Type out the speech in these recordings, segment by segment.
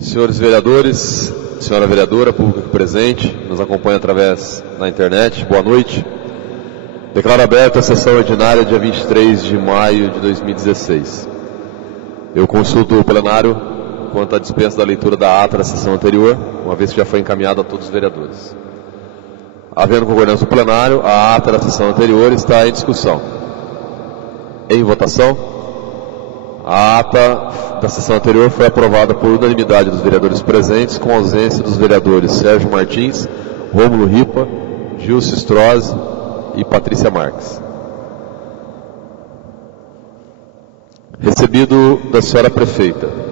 Senhores vereadores, senhora vereadora, público aqui presente, nos acompanha através da internet, boa noite. Declaro aberta a sessão ordinária dia 23 de maio de 2016. Eu consulto o plenário quanto à dispensa da leitura da ata da sessão anterior, uma vez que já foi encaminhada a todos os vereadores. Havendo concordância do plenário, a ata da sessão anterior está em discussão. Em votação. A ata da sessão anterior foi aprovada por unanimidade dos vereadores presentes, com ausência dos vereadores Sérgio Martins, Rômulo Ripa, Gilson Strozzi e Patrícia Marques. Recebido da senhora prefeita.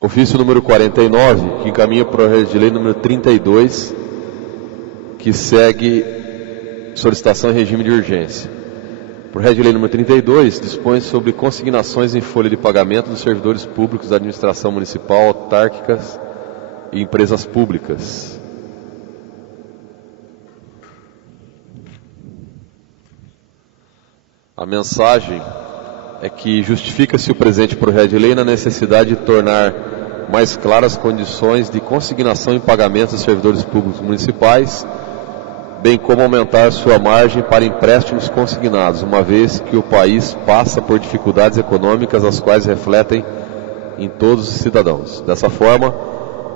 Ofício número 49, que encaminha para o projeto de lei número 32, que segue solicitação em regime de urgência. O projeto de lei número 32 dispõe sobre consignações em folha de pagamento dos servidores públicos da administração municipal, autárquicas e empresas públicas. A mensagem é que justifica-se o presente projeto de lei na necessidade de tornar mais claras as condições de consignação e pagamento dos servidores públicos municipais, bem como aumentar sua margem para empréstimos consignados, uma vez que o país passa por dificuldades econômicas, as quais refletem em todos os cidadãos. Dessa forma,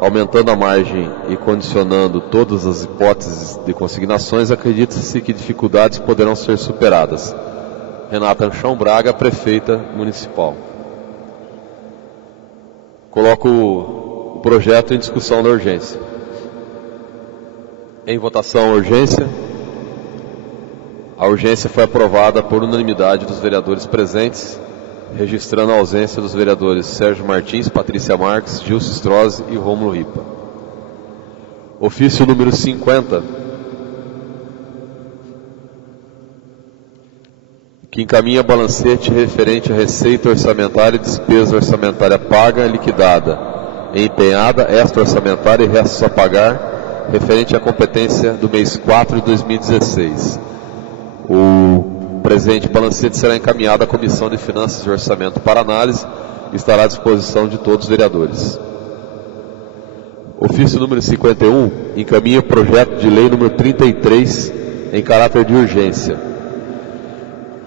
aumentando a margem e condicionando todas as hipóteses de consignações, acredita-se que dificuldades poderão ser superadas. Renata Anchão Braga, prefeita municipal. Coloco o projeto em discussão da urgência. Em votação a urgência. A urgência foi aprovada por unanimidade dos vereadores presentes, registrando a ausência dos vereadores Sérgio Martins, Patrícia Marques, Gilson Strozzi e Rômulo Ripa. Ofício número 50. Que encaminha balancete referente à receita orçamentária e despesa orçamentária paga, liquidada, empenhada, extra-orçamentária e restos a pagar, referente à competência do mês 4 de 2016. O presente balancete será encaminhado à Comissão de Finanças e Orçamento para análise e estará à disposição de todos os vereadores. Ofício número 51 encaminha o projeto de lei número 33 em caráter de urgência.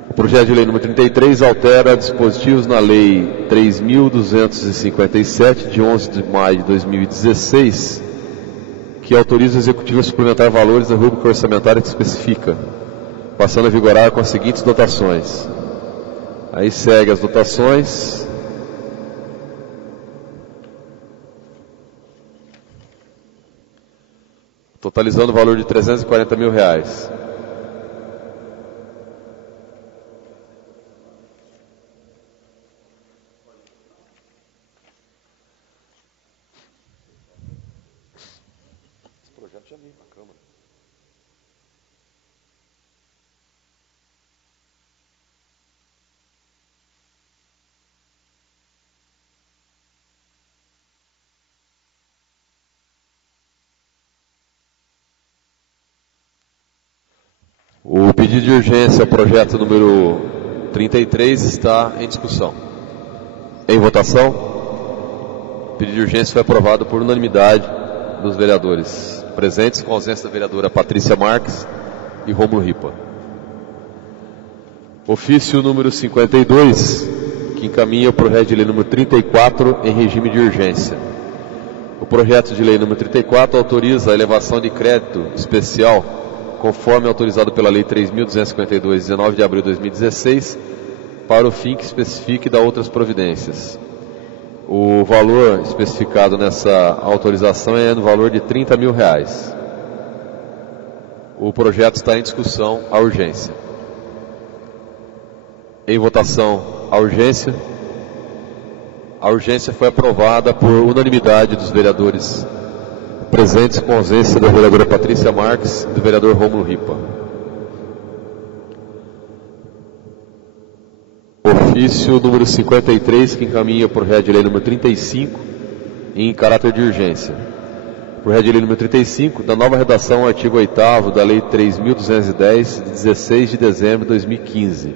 O projeto de lei número 33 altera dispositivos na Lei 3.257, de 11 de maio de 2016, que autoriza o Executivo a suplementar valores da rubrica orçamentária que especifica, passando a vigorar com as seguintes dotações. Aí segue as dotações. Totalizando o valor de R$340 mil. Já veio para a Câmara. O pedido de urgência ao projeto número 33 está em discussão. Em votação. O pedido de urgência foi aprovado por unanimidade dos vereadores presentes, com a ausência da vereadora Patrícia Marques e Rômulo Ripa. Ofício número 52, que encaminha o projeto de lei número 34 em regime de urgência. O projeto de lei número 34 autoriza a elevação de crédito especial, conforme autorizado pela Lei 3.252, 19 de abril de 2016, para o fim que especifique e dá outras providências. O valor especificado nessa autorização é no valor de R$30 mil. O projeto está em discussão à urgência. Em votação a urgência. A urgência foi aprovada por unanimidade dos vereadores presentes, com ausência da vereadora Patrícia Marques e do vereador Rômulo Ripa. ofício número 53, que encaminha por Real de Lei número 35, em caráter de urgência. Por Real de Lei número 35, da nova redação ao artigo 8º da Lei 3.210, de 16 de dezembro de 2015.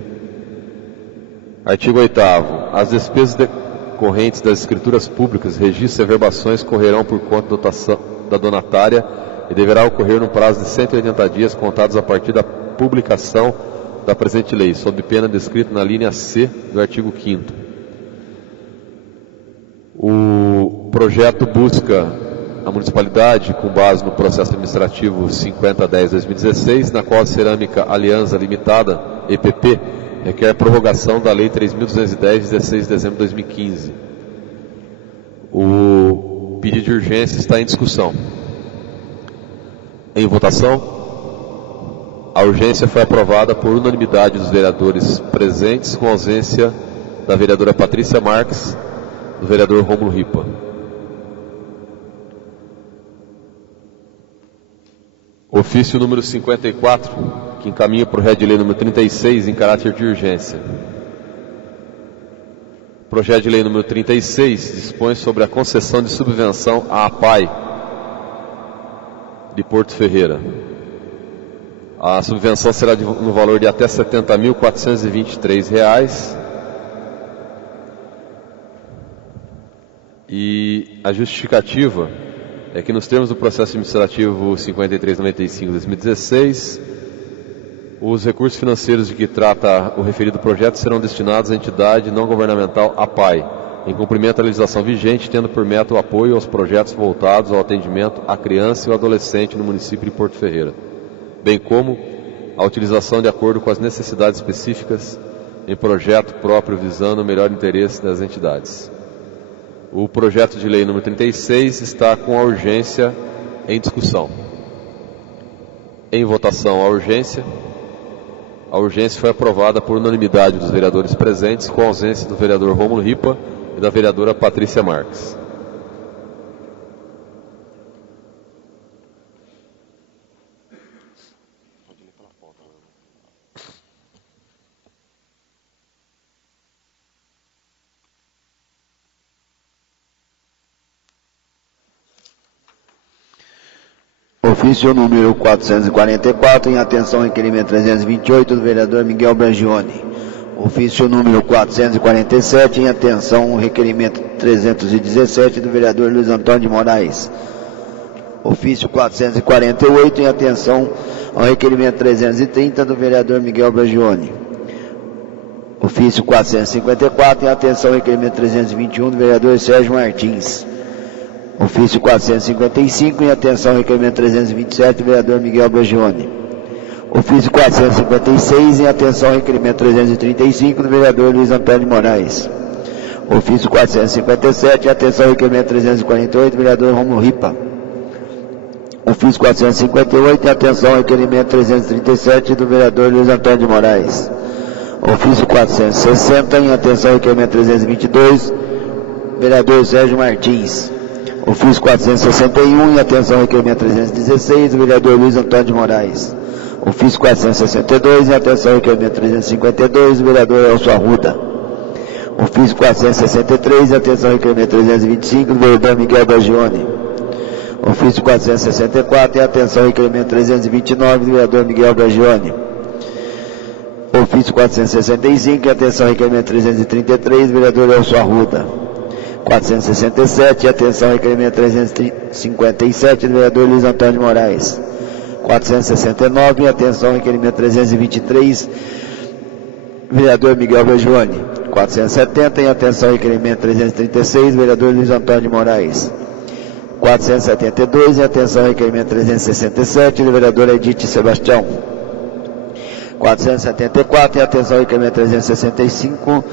Artigo 8º. As despesas decorrentes das escrituras públicas, registros e averbações correrão por conta da donatária e deverá ocorrer no prazo de 180 dias contados a partir da publicação da presente lei, sob pena descrita na linha C do artigo 5º. O projeto busca a municipalidade, com base no processo administrativo 5010-2016, na qual a Cerâmica Aliança Limitada, EPP, requer prorrogação da Lei 3.210, de 16 de dezembro de 2015. O pedido de urgência está em discussão. Em votação, a urgência foi aprovada por unanimidade dos vereadores presentes, com ausência da vereadora Patrícia Marques, do vereador Rômulo Ripa. Ofício número 54, que encaminha para o Real de Lei número 36, em caráter de urgência. O projeto de lei número 36 dispõe sobre a concessão de subvenção à APAI de Porto Ferreira. A subvenção será no valor de até R$ 70.423. E a justificativa é que, nos termos do processo administrativo 5395/2016, os recursos financeiros de que trata o referido projeto serão destinados à entidade não governamental APAI, em cumprimento da legislação vigente, tendo por meta o apoio aos projetos voltados ao atendimento à criança e ao adolescente no município de Porto Ferreira, bem como a utilização de acordo com as necessidades específicas em projeto próprio visando o melhor interesse das entidades. O projeto de lei número 36 está com a urgência em discussão. Em votação, a urgência. A urgência foi aprovada por unanimidade dos vereadores presentes, com a ausência do vereador Rômulo Ripa e da vereadora Patrícia Marques. Ofício número 444, em atenção ao requerimento 328 do vereador Miguel Bragioni. Ofício número 447, em atenção ao requerimento 317 do vereador Luiz Antônio de Moraes. Ofício 448, em atenção ao requerimento 330 do vereador Miguel Bragioni. Ofício 454, em atenção ao requerimento 321 do vereador Sérgio Martins. Ofício 455, em atenção ao requerimento 327 do vereador Miguel Bragioni. Ofício 456, em atenção ao requerimento 335 do vereador Luiz Antônio de Moraes. Ofício 457, em atenção ao requerimento 348 do vereador Rômulo Ripa. Ofício 458, em atenção ao requerimento 337 do vereador Luiz Antônio de Moraes. Ofício 460, em atenção ao requerimento 322, vereador Sérgio Martins. Ofício 461, em atenção ao requerimento 316, do vereador Luiz Antônio de Moraes. Ofício 462, em atenção ao requerimento 352, do vereador Elcio Arruda. Ofício 463, em atenção ao requerimento 325, do vereador Miguel Bragioni. Ofício 464, em atenção ao requerimento 329, do vereador Miguel Bragioni. Ofício 465, em atenção ao requerimento 333, do vereador Elcio Arruda. 467, atenção ao requerimento 357 do vereador Luiz Antônio de Moraes. 469, atenção ao requerimento 323, vereador Miguel Bragioni. 470, em atenção ao requerimento 336, vereador Luiz Antônio de Moraes. 472, em atenção ao requerimento 367, do vereador Edith Sebastião. 474, em atenção ao requerimento 365,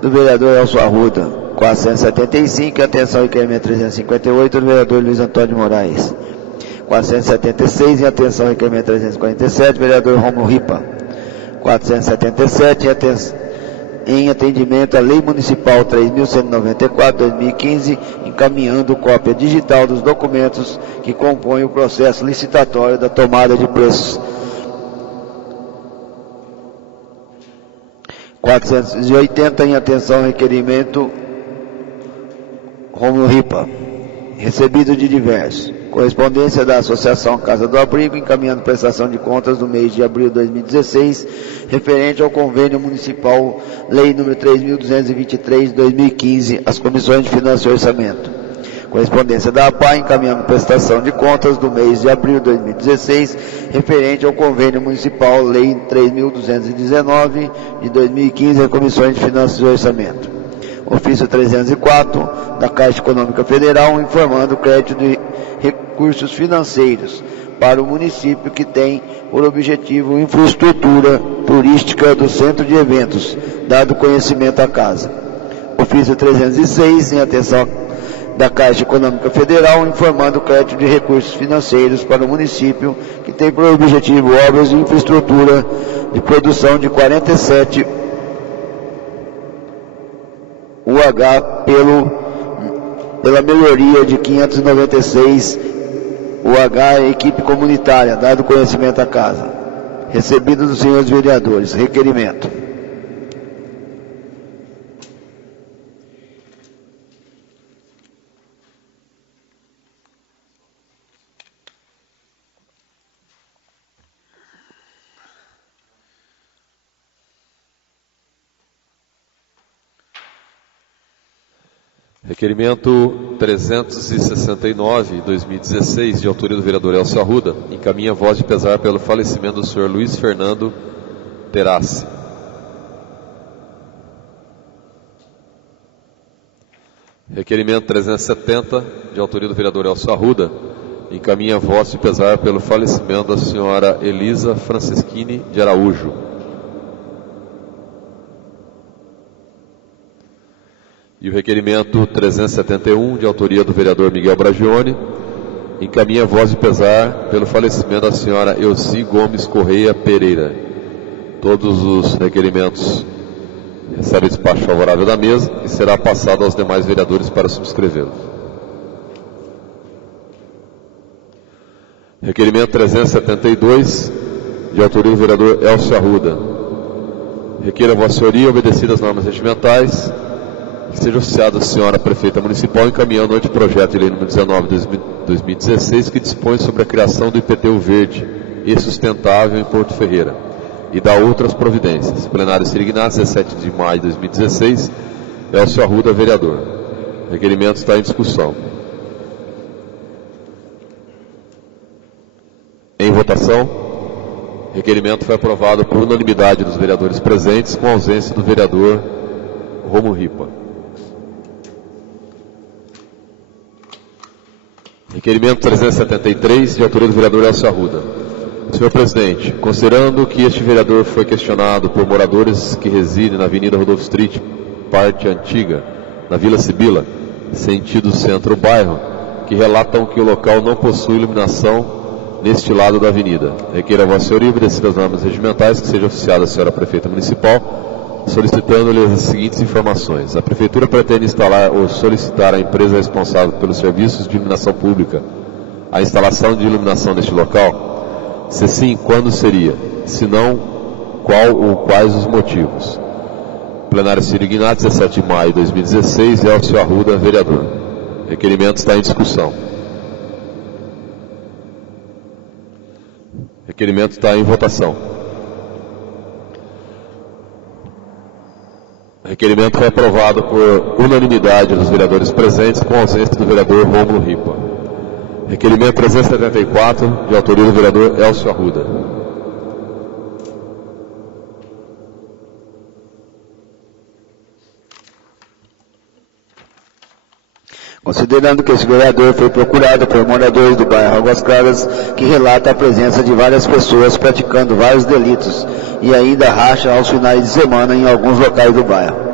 do vereador Elcio Arruda. 475, atenção ao requerimento 358 do vereador Luiz Antônio de Moraes. 476, em atenção ao requerimento 347, vereador Rômulo Ripa. 477, em atendimento à Lei Municipal 3.194/2015, encaminhando cópia digital dos documentos que compõem o processo licitatório da tomada de preços. 480, em atenção ao requerimento Rômulo Ripa. Recebido de diversos. Correspondência da Associação Casa do Abrigo, encaminhando prestação de contas do mês de abril de 2016, referente ao convênio municipal Lei nº 3.223 de 2015, às Comissões de Finanças e Orçamento. Correspondência da APA, encaminhando prestação de contas do mês de abril de 2016, referente ao convênio municipal Lei 3.219 de 2015, às Comissões de Finanças e Orçamento. Ofício 304 da Caixa Econômica Federal, informando o crédito de recursos financeiros para o município que tem por objetivo infraestrutura turística do centro de eventos, dado conhecimento à Casa. Ofício 306, em atenção da Caixa Econômica Federal, informando o crédito de recursos financeiros para o município que tem por objetivo obras de infraestrutura de produção de 47 UH pela melhoria de 596 UH equipe comunitária, dado conhecimento à Casa. Recebido dos senhores vereadores. Requerimento. Requerimento 369, 2016, de autoria do vereador Elcio Arruda, encaminha voz de pesar pelo falecimento do senhor Luiz Fernando Terassi. Requerimento 370, de autoria do vereador Elcio Arruda, encaminha voz de pesar pelo falecimento da senhora Elisa Franceschini de Araújo. E o requerimento 371, de autoria do vereador Miguel Bragione, encaminha voz de pesar pelo falecimento da senhora Elci Gomes Correia Pereira. Todos os requerimentos recebem despacho favorável da mesa e será passado aos demais vereadores para subscrevê-los. Requerimento 372, de autoria do vereador Elcio Arruda. Requeira a Vossa Senhoria, obedecidas as normas regimentais, que seja oficiada a senhora prefeita municipal encaminhando o anteprojeto de lei número 19 de 2016, que dispõe sobre a criação do IPTU verde e sustentável em Porto Ferreira e dá outras providências. Plenário Sirignat, 17 de maio de 2016, Elcio Arruda, vereador. O requerimento está em discussão. Em votação, o requerimento foi aprovado por unanimidade dos vereadores presentes, com ausência do vereador Rômulo Ripa. Requerimento 373, de autoria do vereador Elcio Arruda. Senhor presidente, considerando que este vereador foi questionado por moradores que residem na Avenida Rodolfo Street, parte antiga, na Vila Sibila, sentido centro-bairro, que relatam que o local não possui iluminação neste lado da avenida. Requeira a Vossa Senhoria, obedecidas as normas regimentais, que seja oficiada a senhora prefeita municipal, solicitando-lhe as seguintes informações. A Prefeitura pretende instalar ou solicitar à empresa responsável pelos serviços de iluminação pública a instalação de iluminação neste local? Se sim, quando seria? Se não, qual ou quais os motivos? Plenário Sirignat, 17 de maio de 2016, Elcio Arruda, vereador. O requerimento está em discussão. O requerimento está em votação. O requerimento foi aprovado por unanimidade dos vereadores presentes, com ausência do vereador Rômulo Ripa. Requerimento 374, de autoria do vereador Elcio Arruda. Considerando que esse vereador foi procurado por moradores do bairro Águas Claras, que relata a presença de várias pessoas praticando vários delitos e ainda racha aos finais de semana em alguns locais do bairro.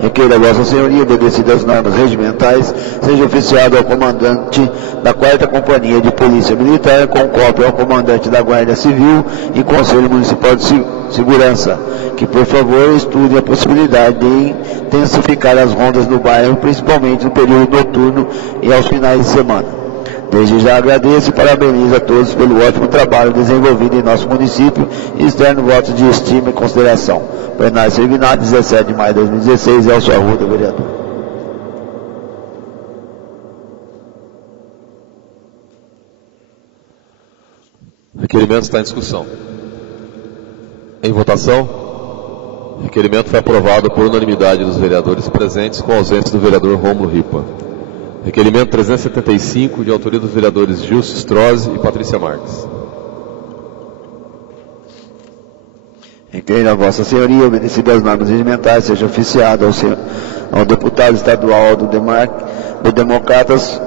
Requeira a Vossa Senhoria, obedecidas as normas regimentais, seja oficiado ao comandante da 4ª Companhia de Polícia Militar, com cópia ao comandante da Guarda Civil e Conselho Municipal de Segurança, que por favor estude a possibilidade de intensificar as rondas no bairro, principalmente no período noturno e aos finais de semana. Desde já agradeço e parabenizo a todos pelo ótimo trabalho desenvolvido em nosso município e externo votos de estima e consideração. Plenário Servignado, 17 de maio de 2016, Elcio Arruda, vereador. O requerimento está em discussão. Em votação, o requerimento foi aprovado por unanimidade dos vereadores presentes, com a ausência do vereador Rômulo Ripa. Requerimento 375, de autoria dos vereadores Gilson Strozzi e Patrícia Marques. Requeiro a Vossa Senhoria, obedecido às normas regimentais, seja oficiado ao deputado estadual do Democratas,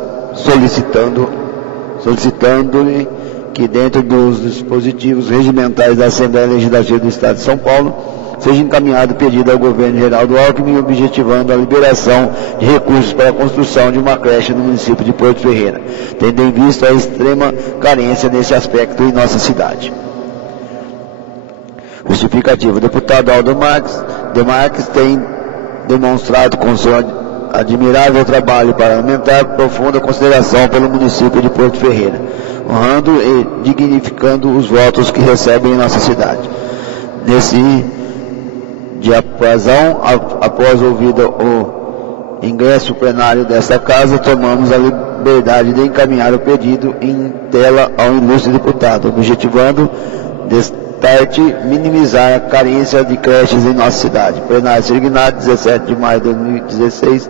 solicitando-lhe que, dentro dos dispositivos regimentais da Assembleia Legislativa do Estado de São Paulo, seja encaminhado pedido ao governo Geraldo Alckmin, objetivando a liberação de recursos para a construção de uma creche no município de Porto Ferreira, tendo em vista a extrema carência nesse aspecto em nossa cidade. Justificativo. O deputado Aldo Demarques tem demonstrado com seu admirável trabalho parlamentar profunda consideração pelo município de Porto Ferreira, honrando e dignificando os votos que recebem em nossa cidade. Nesse diapasão, após ouvido o ingresso plenário desta casa, tomamos a liberdade de encaminhar o pedido em tela ao ilustre deputado, objetivando minimizar a carência de creches em nossa cidade. Plenário Servignado, 17 de maio de 2016.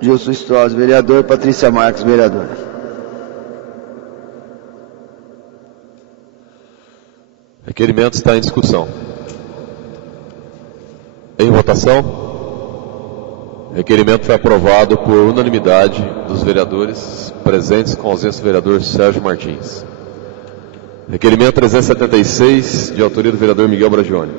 Gilson Strozzi, vereador. Patrícia Marques, vereadora. Requerimento está em discussão. Em votação, o requerimento foi aprovado por unanimidade dos vereadores presentes, com ausência do vereador Sérgio Martins. Requerimento 376, de autoria do vereador Miguel Bragione.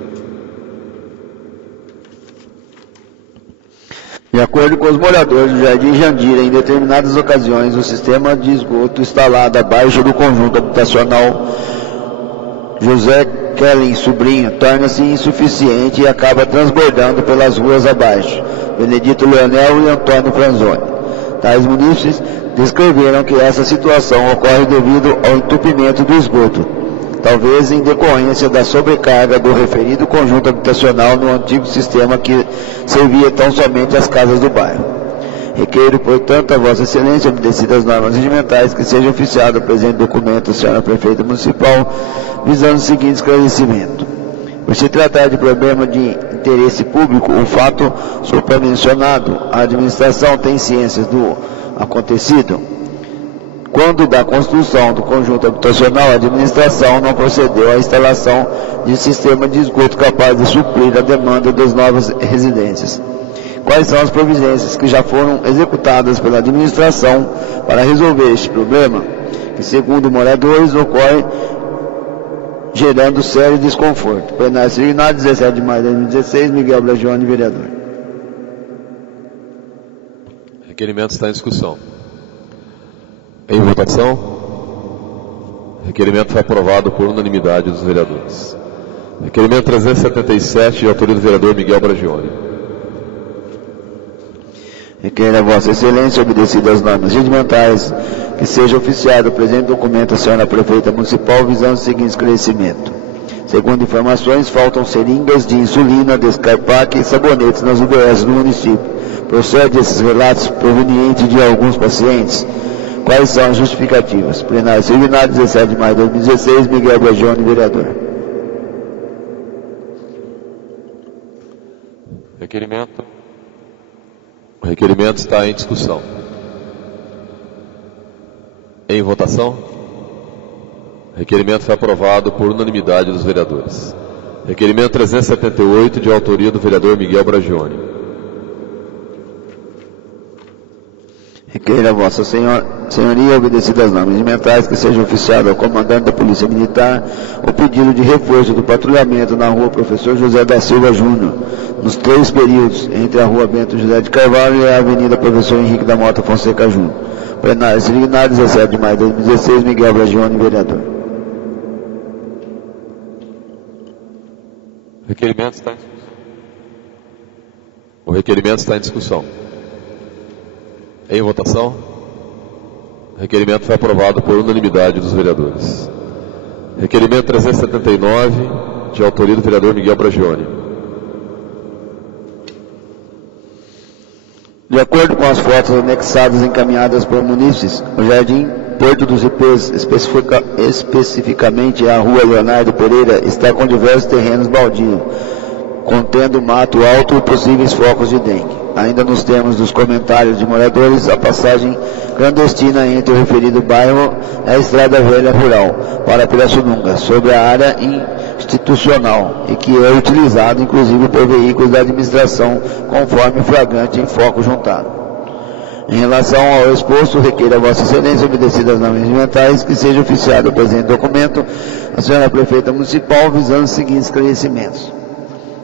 De acordo com os moradores do Jardim Jandira, em determinadas ocasiões, o sistema de esgoto instalado abaixo do conjunto habitacional José Kellen Sobrinho torna-se insuficiente e acaba transbordando pelas ruas abaixo. Benedito Leonel e Antônio Franzoni. Tais munícipes descreveram que essa situação ocorre devido ao entupimento do esgoto, talvez em decorrência da sobrecarga do referido conjunto habitacional no antigo sistema que servia tão somente às casas do bairro. Requeiro, portanto, a Vossa Excelência, obedecidas às normas regimentais, que seja oficiado o presente documento à senhora prefeita municipal, visando o seguinte esclarecimento. Por se tratar de problema de interesse público, o fato supramencionado, a administração tem ciência do acontecido. Quando da construção do conjunto habitacional, a administração não procedeu à instalação de sistema de esgoto capaz de suprir a demanda das novas residências. Quais são as providências que já foram executadas pela administração para resolver este problema, que, segundo moradores, ocorre gerando sério desconforto? Plenário Servignado, 17 de maio de 2016, Miguel Bragione, vereador. Requerimento está em discussão. Em votação, o requerimento foi aprovado por unanimidade dos vereadores. Requerimento 377, de autoria do vereador Miguel Bragione. Requer a Vossa Excelência, obedecido às normas regimentais, que seja oficiado o presente documento à senhora prefeita municipal, visando o seguinte esclarecimento. Segundo informações, faltam seringas de insulina, Descarpac e sabonetes nas UBS do município. Procede esses relatos provenientes de alguns pacientes? Quais são as justificativas? Plenário Servignado, 17 de maio de 2016, Miguel Bragione, vereador. O requerimento está em discussão. Em votação, o requerimento foi aprovado por unanimidade dos vereadores. Requerimento 378, de autoria do vereador Miguel Bragione. Requeira a Vossa Senhoria, obedecidas às normas regimentais, que seja oficiado ao comandante da Polícia Militar o pedido de reforço do patrulhamento na rua Professor José da Silva Júnior, nos 3 períodos, entre a rua Bento José de Carvalho e a avenida Professor Henrique da Mota Fonseca Júnior. Plenário Servignado, 17 de maio de 2016, Miguel Bragione, vereador. O requerimento está em discussão. Em votação, O requerimento foi aprovado por unanimidade dos vereadores. Requerimento 379, de autoria do vereador Miguel Bragione. De acordo com as fotos anexadas encaminhadas por munícipes, o Jardim Porto dos Ipês, especificamente a Rua Leonardo Pereira, está com diversos terrenos baldios, contendo mato alto e possíveis focos de dengue. Ainda nos termos dos comentários de moradores, a passagem clandestina entre o referido bairro e a Estrada Velha Rural para Pirassununga, sobre a área institucional, e que é utilizado inclusive por veículos da administração, conforme flagrante em foco juntado. Em relação ao exposto, requer a Vossa Excelência, obedecidas as normas regimentais, que seja oficiado o presente documento à senhora Prefeita Municipal, visando os seguintes esclarecimentos.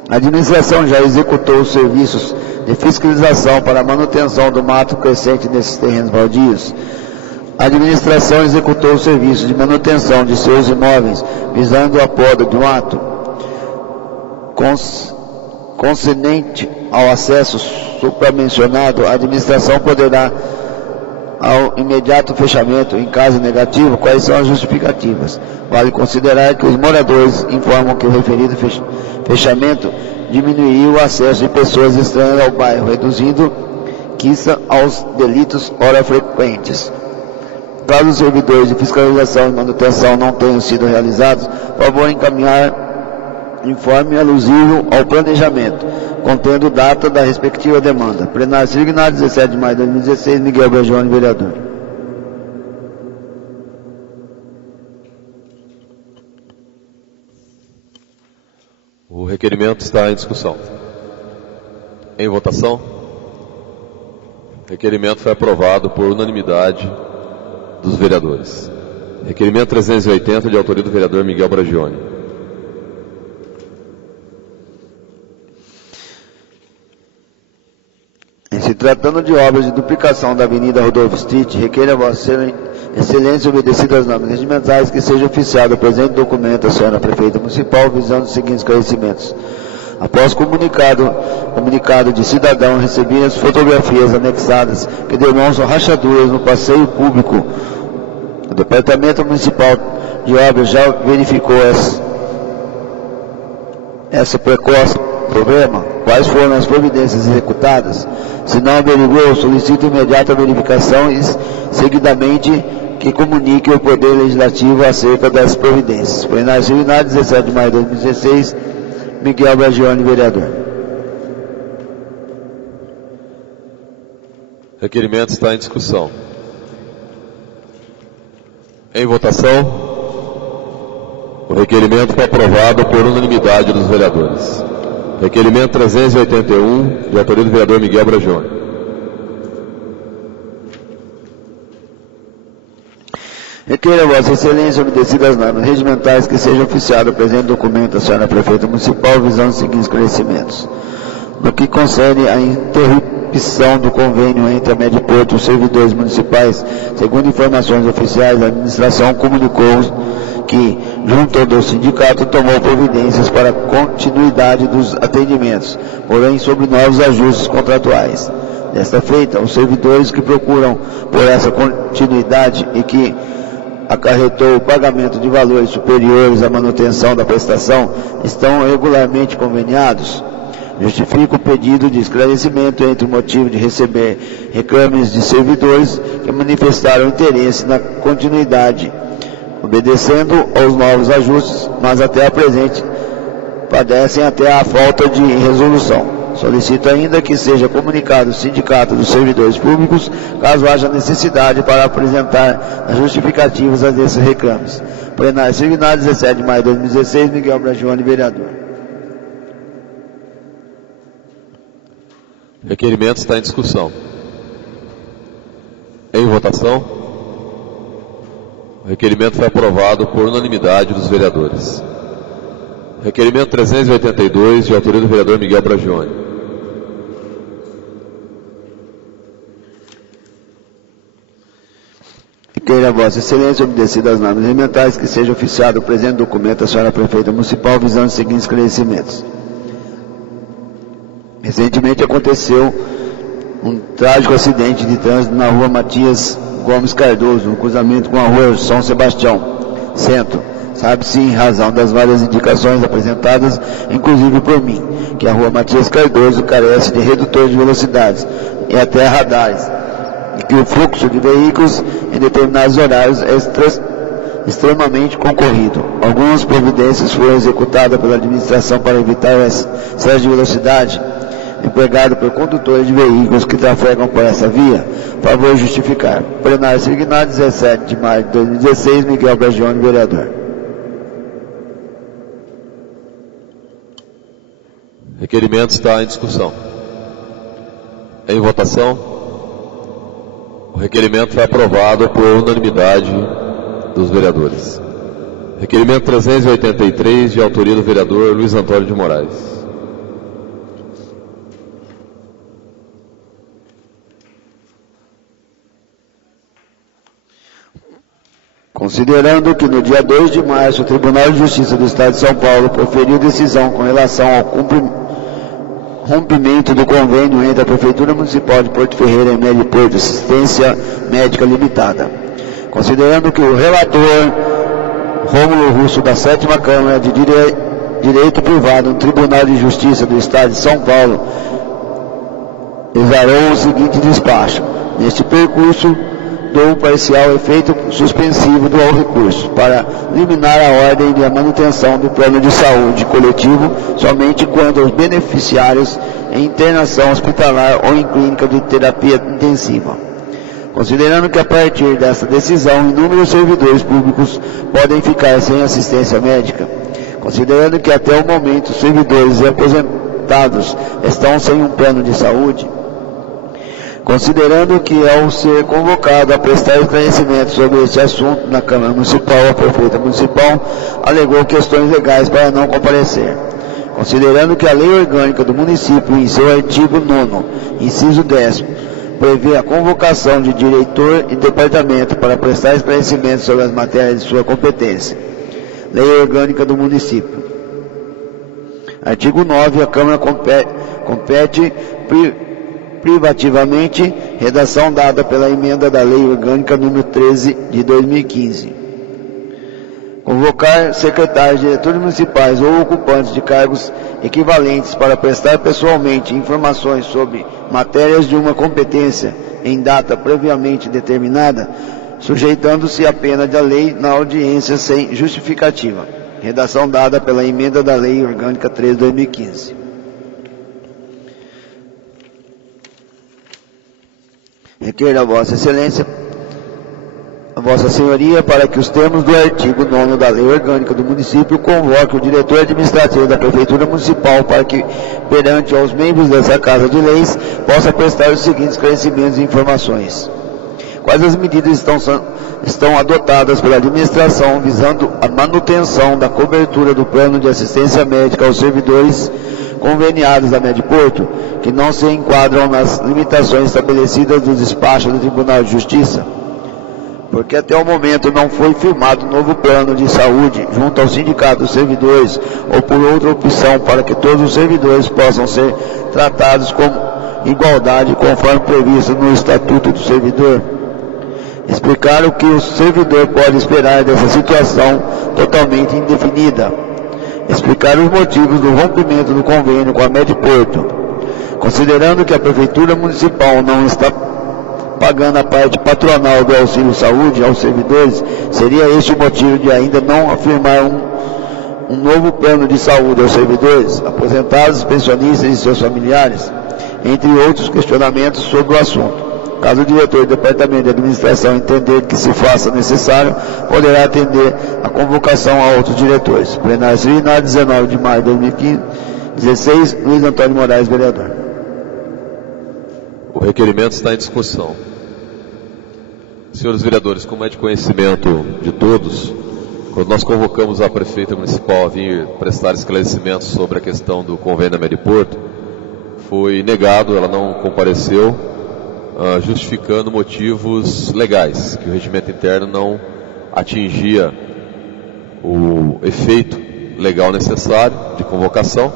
A administração já executou os serviços de fiscalização para a manutenção do mato crescente nesses terrenos baldios. A administração executou os serviços de manutenção de seus imóveis, visando a poda do mato. Concernente ao acesso supramencionado, a administração poderá, ao imediato fechamento, em caso negativo, quais são as justificativas. Vale considerar que os moradores informam que o referido fechamento diminuiria o acesso de pessoas estranhas ao bairro, reduzindo quiçá aos delitos ora frequentes. Caso os servidores de fiscalização e manutenção não tenham sido realizados, favor encaminhar informe alusivo ao planejamento, contendo data da respectiva demanda. Plenário signado 17 de maio de 2016, Miguel Bragione, vereador. O requerimento está em discussão. Em votação. O requerimento foi aprovado por unanimidade dos vereadores. Requerimento 380, de autoria do vereador Miguel Bragione. Em se tratando de obras de duplicação da Avenida Rodolfo Street, requer a Vossa Excelência, obedecidas as normas regimentais, que seja oficiado o presente documento à senhora Prefeita Municipal, visando os seguintes esclarecimentos. Após comunicado de cidadão receber as fotografias anexadas que demonstram rachaduras no passeio público, o Departamento Municipal de Obras já verificou essa precoce problema. Quais foram as providências executadas? Se não averiguou, solicito imediata verificação e, seguidamente, que comunique o Poder Legislativo acerca das providências. Plenário signado 17 de maio de 2016, Miguel Bragione, vereador. Requerimento está em discussão. Em votação. O requerimento foi aprovado por unanimidade dos vereadores. Requerimento 381, de autoria do vereador Miguel Bragione. Requer a Vossa Excelência, obedecidas as normas regimentais, que seja oficiado o presente documento à senhora Prefeita Municipal, visando os seguintes esclarecimentos. No que concerne à interrupção do convênio entre a Mediporto e os servidores municipais, segundo informações oficiais, a administração comunicou que, junto do sindicato, tomou providências para a continuidade dos atendimentos, porém sobre novos ajustes contratuais. Desta feita, os servidores que procuram por essa continuidade e que acarretou o pagamento de valores superiores à manutenção da prestação estão regularmente conveniados. Justifica o pedido de esclarecimento entre o motivo de receber reclames de servidores que manifestaram interesse na continuidade, obedecendo aos novos ajustes, mas até a presente padecem até a falta de resolução. Solicito ainda que seja comunicado ao Sindicato dos Servidores Públicos, caso haja necessidade, para apresentar as justificativas a desses reclames. Plenário signado 17 de maio de 2016, Miguel Bragione, vereador. Requerimento está em discussão. Em votação. O requerimento foi aprovado por unanimidade dos vereadores. Requerimento 382, de autoria do vereador Miguel Bragione. Queira a Vossa Excelência, obedecidas as normas regimentais, que seja oficiado o presente documento à senhora Prefeita Municipal, visando os seguintes esclarecimentos. Recentemente aconteceu um trágico acidente de trânsito na rua Matias Gomes Cardoso, no cruzamento com a rua São Sebastião, centro. Sabe-se, em razão das várias indicações apresentadas, inclusive por mim, que a rua Matias Cardoso carece de redutor de velocidades e até radares, e que o fluxo de veículos em determinados horários é extremamente concorrido. Algumas providências foram executadas pela administração para evitar o excesso de velocidade empregado por condutores de veículos que trafegam por essa via. Favor justificar. Plenário signado 17 de maio de 2016, Miguel Bragione, vereador. Requerimento está em discussão. Em votação. O requerimento foi aprovado por unanimidade dos vereadores. Requerimento 383, de autoria do vereador Luiz Antônio de Moraes. Considerando que no dia 2 de março o Tribunal de Justiça do Estado de São Paulo proferiu decisão com relação ao rompimento do convênio entre a Prefeitura Municipal de Porto Ferreira e Mediporto Assistência Médica Limitada. Considerando que o relator Rômulo Russo da 7ª Câmara de Direito Privado no Tribunal de Justiça do Estado de São Paulo exarou o seguinte despacho. Neste percurso, dou parcial efeito suspensivo do recurso para liminar a ordem de manutenção do plano de saúde coletivo somente quando os beneficiários em internação hospitalar ou em clínica de terapia intensiva. Considerando que a partir dessa decisão inúmeros servidores públicos podem ficar sem assistência médica, considerando que até o momento os servidores e aposentados estão sem um plano de saúde, considerando que, ao ser convocado a prestar esclarecimento sobre este assunto na Câmara Municipal, a prefeita municipal alegou questões legais para não comparecer. Considerando que a lei orgânica do município, em seu artigo 9º, inciso 10º, prevê a convocação de diretor e departamento para prestar esclarecimento sobre as matérias de sua competência. Lei orgânica do município. Artigo 9, a Câmara compete privativamente, redação dada pela emenda da Lei Orgânica número 13 de 2015. Convocar secretários, diretores municipais ou ocupantes de cargos equivalentes para prestar pessoalmente informações sobre matérias de uma competência em data previamente determinada, sujeitando-se à pena da lei na audiência sem justificativa. Redação dada pela emenda da Lei Orgânica 13 de 2015. Requer a Vossa Excelência, a Vossa Senhoria, para que os termos do artigo 9º da Lei Orgânica do Município convoque o diretor administrativo da Prefeitura Municipal para que, perante aos membros dessa Casa de Leis, possa prestar os seguintes esclarecimentos e informações. Quais as medidas estão adotadas pela administração visando a manutenção da cobertura do plano de assistência médica aos servidores conveniados da Mediporto, que não se enquadram nas limitações estabelecidas do despacho do Tribunal de Justiça? Porque até o momento não foi firmado novo plano de saúde junto ao sindicato dos servidores ou por outra opção para que todos os servidores possam ser tratados com igualdade conforme previsto no Estatuto do Servidor. Explicar o que o servidor pode esperar dessa situação totalmente indefinida. Explicar os motivos do rompimento do convênio com a Mediporto. Considerando que a Prefeitura Municipal não está pagando a parte patronal do auxílio saúde aos servidores, seria este o motivo de ainda não afirmar um novo plano de saúde aos servidores, aposentados, pensionistas e seus familiares, entre outros questionamentos sobre o assunto. Caso o diretor do Departamento de Administração entender que se faça necessário, poderá atender a convocação a outros diretores. Plenário signado 19 de maio de 2016, Luiz Antônio Moraes, vereador. O requerimento está em discussão. Senhores vereadores, como é de conhecimento de todos, quando nós convocamos a prefeita municipal a vir prestar esclarecimentos sobre a questão do convênio da Mediporto, foi negado, ela não compareceu, justificando motivos legais, que o regimento interno não atingia o efeito legal necessário de convocação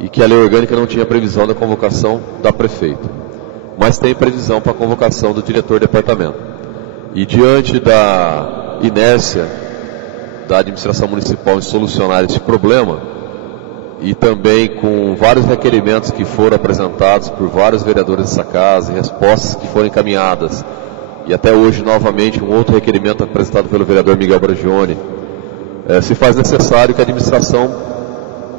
e que a lei orgânica não tinha previsão da convocação da prefeita. mas tem previsão para a convocação do diretor de departamento. E diante da inércia da administração municipal em solucionar esse problema, e também com vários requerimentos que foram apresentados por vários vereadores dessa casa, e respostas que foram encaminhadas, e até hoje novamente um outro requerimento apresentado pelo vereador Miguel Bragione, se faz necessário que a administração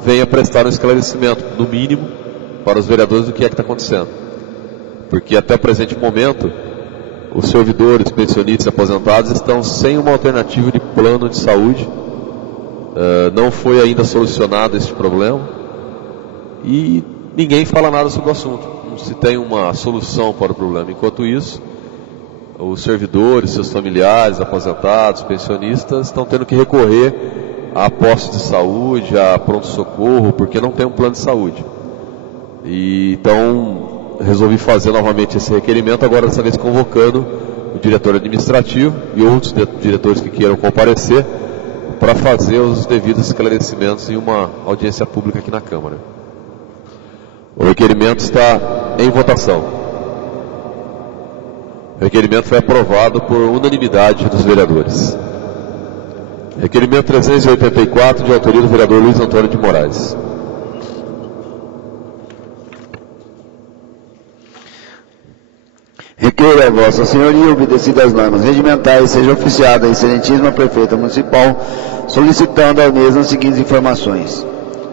venha prestar um esclarecimento, no mínimo, para os vereadores do que é que está acontecendo. Porque até o presente momento, os servidores, pensionistas e aposentados estão sem uma alternativa de plano de saúde. Não foi ainda solucionado esse problema e ninguém fala nada sobre o assunto. Não se tem uma solução para o problema. Enquanto isso, os servidores, seus familiares, aposentados, pensionistas estão tendo que recorrer a postos de saúde, a pronto-socorro, porque não tem um plano de saúde. E então resolvi fazer novamente esse requerimento, agora dessa vez convocando o diretor administrativo e outros diretores que queiram comparecer para fazer os devidos esclarecimentos em uma audiência pública aqui na Câmara. O requerimento está em votação. O requerimento foi aprovado por unanimidade dos vereadores. Requerimento 384, de autoria do vereador Luiz Antônio de Moraes. Requeiro a Vossa Senhoria, obedecida às normas regimentais, seja oficiada a excelentíssima prefeita municipal, solicitando ao mesmo as seguintes informações.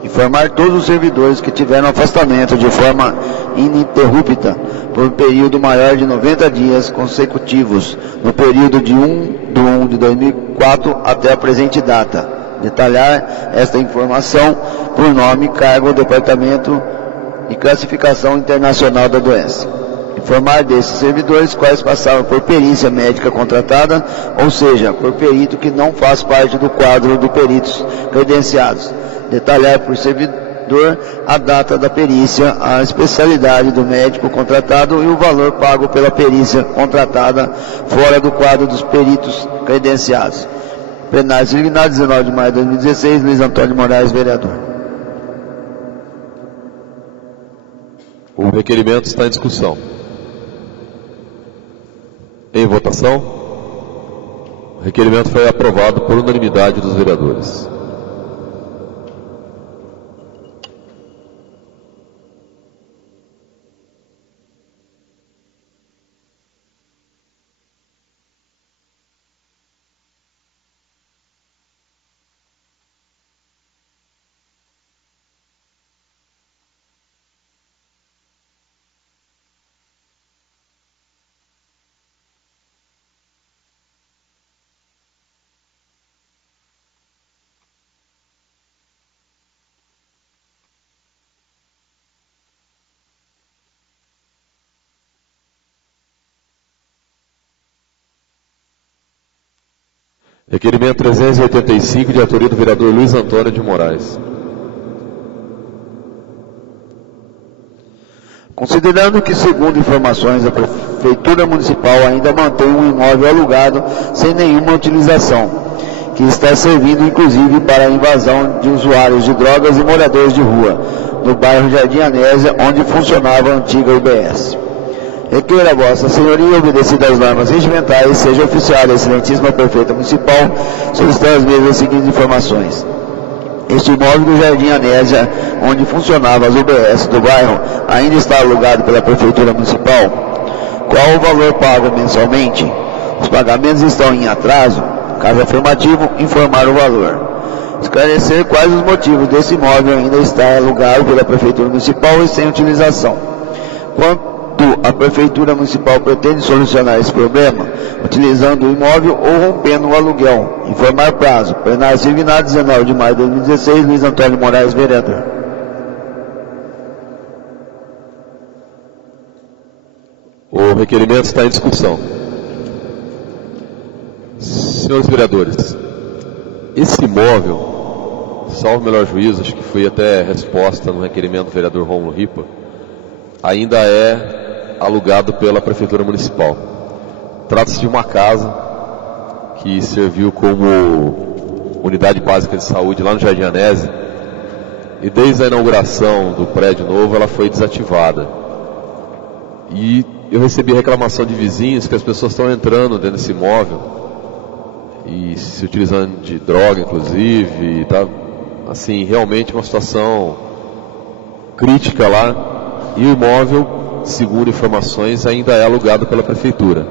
Informar todos os servidores que tiveram afastamento de forma ininterrupta por um período maior de 90 dias consecutivos, no período de 1 de 2004 até a presente data. Detalhar esta informação por nome, cargo, departamento e classificação internacional da doença. Informar desses servidores quais passaram por perícia médica contratada, ou seja, por perito que não faz parte do quadro de peritos credenciados. Detalhar por servidor a data da perícia, a especialidade do médico contratado e o valor pago pela perícia contratada fora do quadro dos peritos credenciados. Plenário designado 19 de maio de 2016, Luiz Antônio de Moraes, vereador. O requerimento está em discussão. Em votação, o requerimento foi aprovado por unanimidade dos vereadores. Requerimento 385, de autoria do vereador Luiz Antônio de Moraes. Considerando que, segundo informações, a Prefeitura Municipal ainda mantém um imóvel alugado sem nenhuma utilização, que está servindo inclusive para a invasão de usuários de drogas e moradores de rua, no bairro Jardim Anésia, onde funcionava a antiga UBS. Requeiro a Vossa Senhoria, obedecida às normas regimentais, seja oficiada a excelentíssima prefeita municipal, solicitando às mesmas as seguintes informações. Este imóvel do Jardim Anésia, onde funcionava as UBS do bairro, ainda está alugado pela prefeitura municipal? Qual o valor pago mensalmente? Os pagamentos estão em atraso? Caso afirmativo, informar o valor. Esclarecer quais os motivos desse imóvel ainda estar alugado pela prefeitura municipal e sem utilização. Quanto a Prefeitura Municipal pretende solucionar esse problema, utilizando o imóvel ou rompendo o aluguel. Informar prazo. Plenário designado 19 de maio de 2016, Luiz Antônio de Moraes, vereador. O requerimento está em discussão. Senhores vereadores, esse imóvel, salvo o melhor juízo, acho que foi até resposta no requerimento do vereador Rômulo Ripa, ainda é alugado pela Prefeitura Municipal. Trata-se de uma casa que serviu como unidade básica de saúde lá no Jardim Anésia, e desde a inauguração do prédio novo ela foi desativada. E eu recebi reclamação de vizinhos que as pessoas estão entrando dentro desse imóvel e se utilizando de droga, inclusive, tá, assim, realmente uma situação crítica lá, e o imóvel, segundo informações, ainda é alugado pela prefeitura.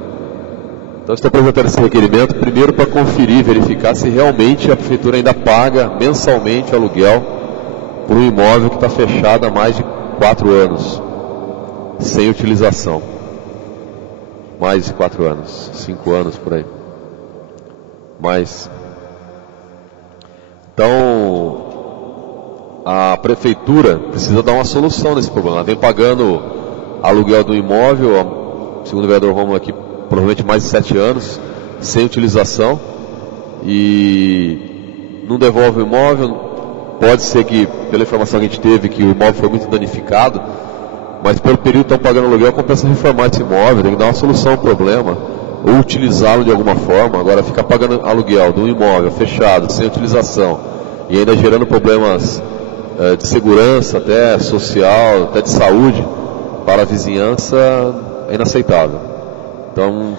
Então estou apresentando esse requerimento primeiro para conferir, verificar se realmente a prefeitura ainda paga mensalmente o aluguel por um imóvel que está fechado há mais de 4 anos, sem utilização. Mais de 4 anos, 5 anos por aí. Mas, então, a prefeitura precisa dar uma solução nesse problema. Ela vem pagando aluguel do imóvel, segundo o vereador Romulo aqui, provavelmente mais de 7 anos, sem utilização, e não devolve o imóvel. Pode ser que, pela informação que a gente teve, que o imóvel foi muito danificado, mas pelo período que estão pagando aluguel, compensa reformar esse imóvel, tem que dar uma solução ao problema, ou utilizá-lo de alguma forma. Agora ficar pagando aluguel de um imóvel fechado, sem utilização, e ainda gerando problemas de segurança, até social, até de saúde, para a vizinhança, é inaceitável. Então,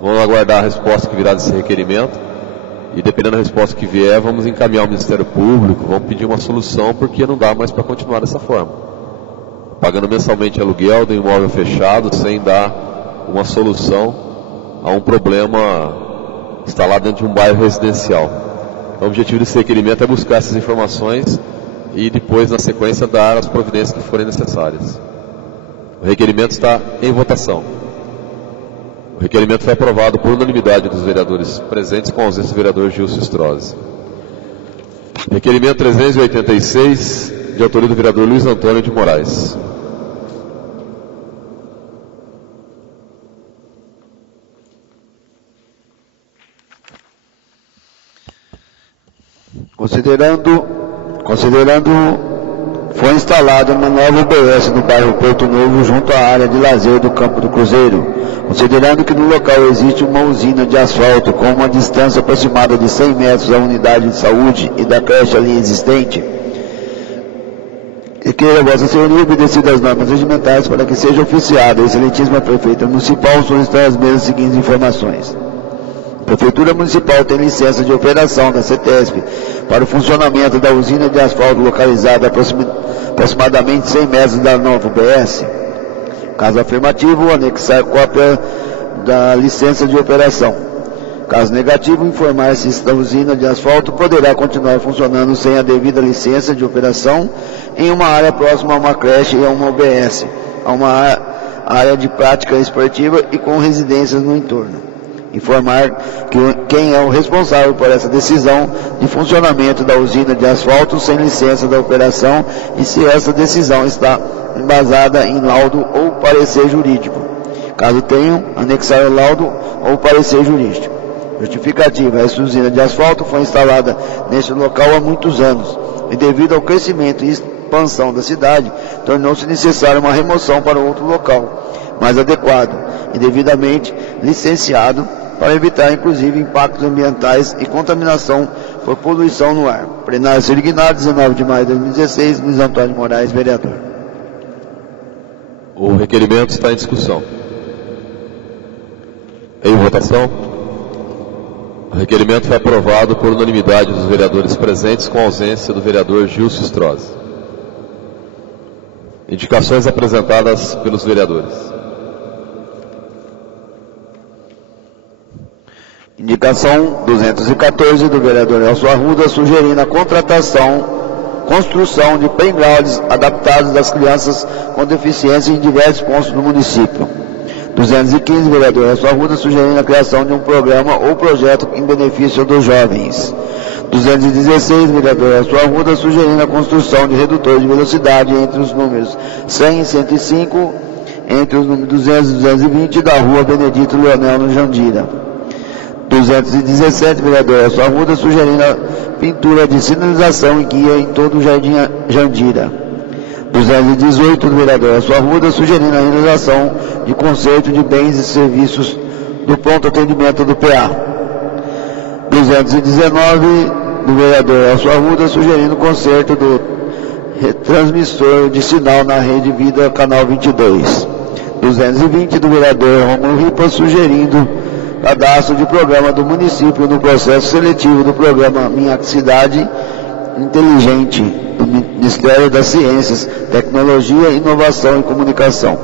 vamos aguardar a resposta que virá desse requerimento, e dependendo da resposta que vier, vamos encaminhar ao Ministério Público, vamos pedir uma solução, porque não dá mais para continuar dessa forma. Pagando mensalmente aluguel do imóvel fechado, sem dar uma solução a um problema instalado dentro de um bairro residencial. Então, o objetivo desse requerimento é buscar essas informações e depois, na sequência, dar as providências que forem necessárias. O requerimento está em votação. O requerimento foi aprovado por unanimidade dos vereadores presentes, com a ausência do vereador Gilson Strozzi. Requerimento 386, de autoria do vereador Luiz Antônio de Moraes. Considerando foi instalada uma nova UBS no bairro Porto Novo, junto à área de lazer do Campo do Cruzeiro. Considerando que no local existe uma usina de asfalto com uma distância aproximada de 100 metros da unidade de saúde e da creche ali existente, e que a Vossa Senhoria obedecida às normas regimentais para que seja oficiada a excelentíssima prefeita municipal, solicitar as mesmas seguintes informações. A Prefeitura Municipal tem licença de operação da CETESP para o funcionamento da usina de asfalto localizada a aproximadamente 100 metros da nova UBS. Caso afirmativo, anexar cópia da licença de operação. Caso negativo, informar se esta usina de asfalto poderá continuar funcionando sem a devida licença de operação em uma área próxima a uma creche e a uma UBS, a uma área de prática esportiva e com residências no entorno. Informar quem é o responsável por essa decisão de funcionamento da usina de asfalto sem licença da operação e se essa decisão está embasada em laudo ou parecer jurídico. Caso tenham, anexar o laudo ou parecer jurídico. Justificativa: essa usina de asfalto foi instalada neste local há muitos anos e devido ao crescimento e expansão da cidade, tornou-se necessária uma remoção para outro local mais adequado e devidamente licenciado para evitar inclusive impactos ambientais e contaminação por poluição no ar. Plenário Sirignado, 19 de maio de 2016, Luiz Antônio de Moraes, vereador. O requerimento está em discussão. Em votação. O requerimento foi aprovado por unanimidade dos vereadores presentes, com a ausência do vereador Gilson Strozzi. Indicações apresentadas pelos vereadores. Indicação 214 do vereador Elcio Arruda, sugerindo a construção de playgrounds adaptados às crianças com deficiência em diversos pontos do município. 215, vereador Elcio Arruda, sugerindo a criação de um programa ou projeto em benefício dos jovens. 216, vereador Elcio Arruda, sugerindo a construção de redutor de velocidade entre os números 100 e 105, entre os números 200 e 220 da rua Benedito Leonel, no Jandira. 217, vereador Elcio Arruda, sugerindo a pintura de sinalização e guia em todo o Jardim Jandira. 218, do vereador Elcio Arruda, sugerindo a realização de conserto de bens e serviços do pronto atendimento do PA. 219, do vereador Elcio Arruda, sugerindo o conserto do retransmissor de sinal na Rede Vida Canal 22. 220 do vereador Romulo Ripa, sugerindo cadastro de programa do município no processo seletivo do programa Minha Cidade Inteligente do Ministério das Ciências, Tecnologia, Inovação e Comunicação.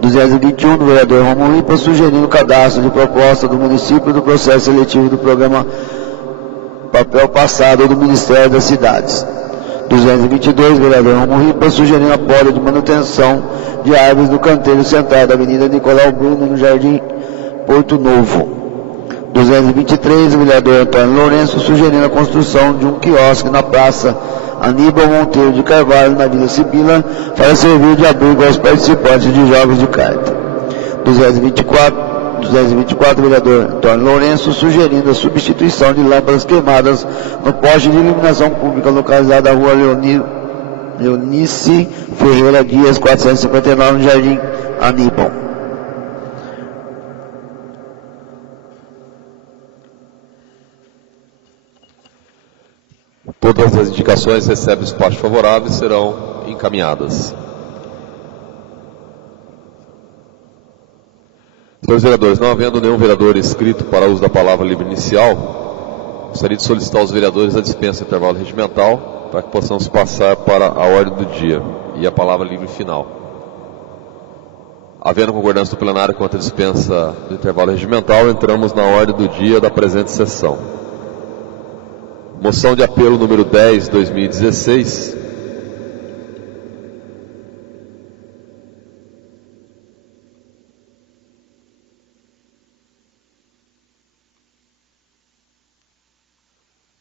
221 do vereador Romulo Ripa, sugerindo cadastro de proposta do município no processo seletivo do programa Papel Passado do Ministério das Cidades. 222, vereador Romulo Ripa, sugerindo a poda de manutenção de árvores do canteiro central da Avenida Nicolau Bruno, no Jardim Porto Novo. 223, o vereador Antônio Lourenço, sugerindo a construção de um quiosque na Praça Aníbal Monteiro de Carvalho, na Vila Sibila, para servir de abrigo aos participantes de jogos de carta. 224, o vereador Antônio Lourenço, sugerindo a substituição de lâmpadas queimadas no poste de iluminação pública localizado na rua Leonice Ferreira Dias, 459, no Jardim Aníbal. Todas as indicações recebem espaço favorável e serão encaminhadas. Senhores vereadores, não havendo nenhum vereador inscrito para uso da palavra livre inicial, gostaria de solicitar aos vereadores a dispensa de intervalo regimental para que possamos passar para a ordem do dia e a palavra livre final. Havendo concordância do plenário quanto à dispensa do intervalo regimental, entramos na ordem do dia da presente sessão. Moção de apelo número 10, 2016.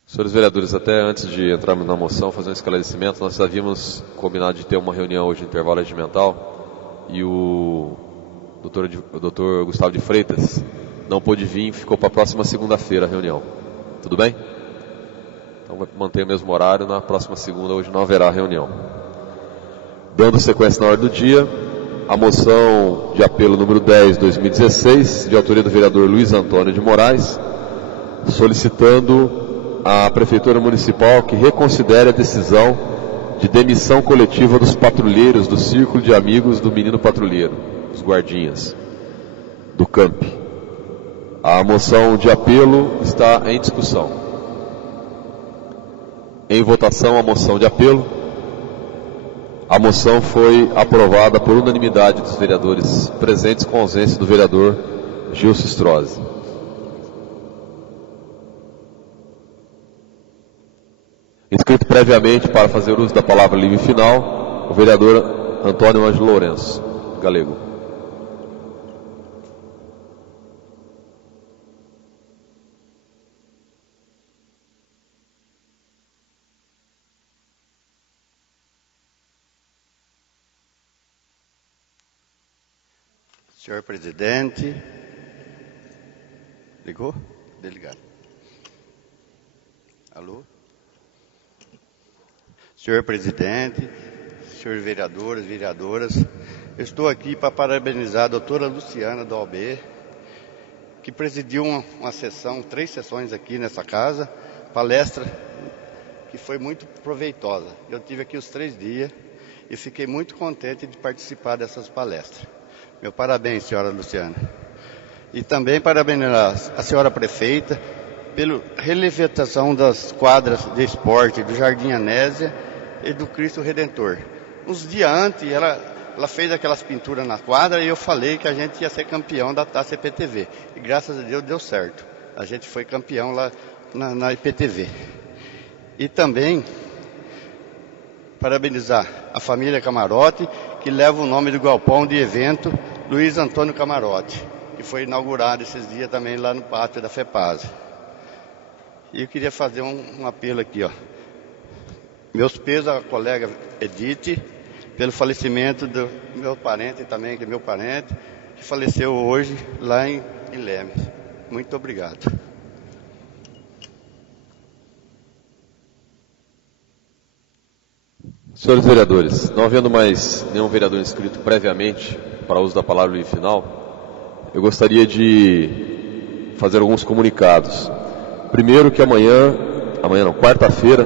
Senhores vereadores, até antes de entrarmos na moção, fazer um esclarecimento, nós havíamos combinado de ter uma reunião hoje de intervalo regimental e o doutor Gustavo de Freitas não pôde vir, ficou para a próxima segunda-feira a reunião. Tudo bem? Então vai manter o mesmo horário, na próxima segunda hoje não haverá reunião. Dando sequência na ordem do dia, a moção de apelo número 10, 2016, de autoria do vereador Luiz Antônio de Moraes, solicitando à Prefeitura Municipal que reconsidere a decisão de demissão coletiva dos patrulheiros do Círculo de Amigos do Menino Patrulheiro, os guardinhas do CAMP. A moção de apelo está em discussão. Em votação a moção de apelo. A moção foi aprovada por unanimidade dos vereadores presentes, com ausência do vereador Gilson Strozzi. Inscrito previamente para fazer uso da palavra livre final, o vereador Antônio Ângelo Lourenço, Galego. Senhor presidente, ligou? Desligado. Alô? Senhor presidente, senhores vereadores, vereadoras, eu estou aqui para parabenizar a doutora Luciana da OAB, que presidiu uma sessão, 3 sessões aqui nessa casa, palestra que foi muito proveitosa. Eu tive aqui os 3 dias e fiquei muito contente de participar dessas palestras. Meu parabéns, senhora Luciana. E também parabenizar a senhora prefeita pela relevetação das quadras de esporte do Jardim Anésia e do Cristo Redentor. Uns dias antes, ela fez aquelas pinturas na quadra e eu falei que a gente ia ser campeão da Taça IPTV. E graças a Deus deu certo. A gente foi campeão lá na IPTV. E também parabenizar a família Camarote, que leva o nome do galpão de evento Luiz Antônio Camarote, que foi inaugurado esses dias também lá no pátio da FEPASE. E eu queria fazer um apelo aqui, ó. Meus pesos à colega Edith, pelo falecimento do meu parente também, que é meu parente, que faleceu hoje lá em Lemes. Muito obrigado. Senhores vereadores, não havendo mais nenhum vereador inscrito previamente para uso da palavra livre final, eu gostaria de fazer alguns comunicados. Primeiro que quarta-feira,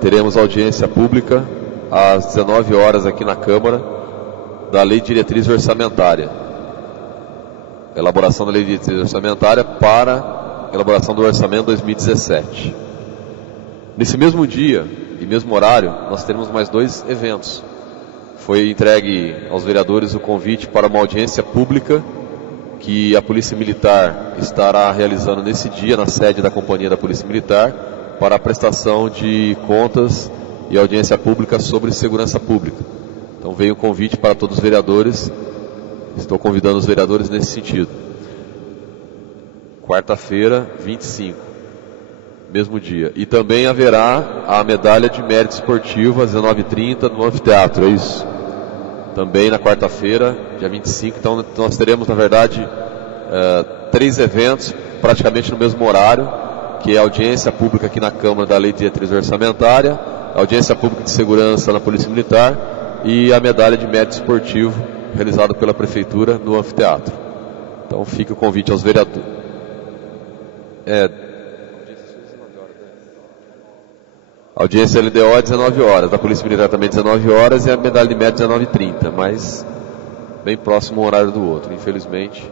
teremos audiência pública às 19 horas aqui na Câmara, da Lei de Diretriz Orçamentária. Elaboração da Lei de Diretriz Orçamentária para elaboração do Orçamento 2017. Nesse mesmo dia e mesmo horário, nós teremos mais 2 eventos. Foi entregue aos vereadores o convite para uma audiência pública que a Polícia Militar estará realizando nesse dia na sede da Companhia da Polícia Militar para a prestação de contas e audiência pública sobre segurança pública. Então veio o convite para todos os vereadores, estou convidando os vereadores nesse sentido. Quarta-feira, 25, mesmo dia. E também haverá a medalha de mérito esportivo às 19h30 no anfiteatro, é isso? Também na quarta-feira, dia 25, então nós teremos, na verdade, 3 eventos praticamente no mesmo horário, que é a audiência pública aqui na Câmara da Lei de Diretriz Orçamentária, a audiência pública de segurança na Polícia Militar e a medalha de mérito esportivo realizada pela Prefeitura no anfiteatro. Então fica o convite aos vereadores. A audiência LDO é 19 horas, da Polícia Militar também 19 horas e a medalha de mérito 19h30, mas bem próximo um horário do outro, infelizmente.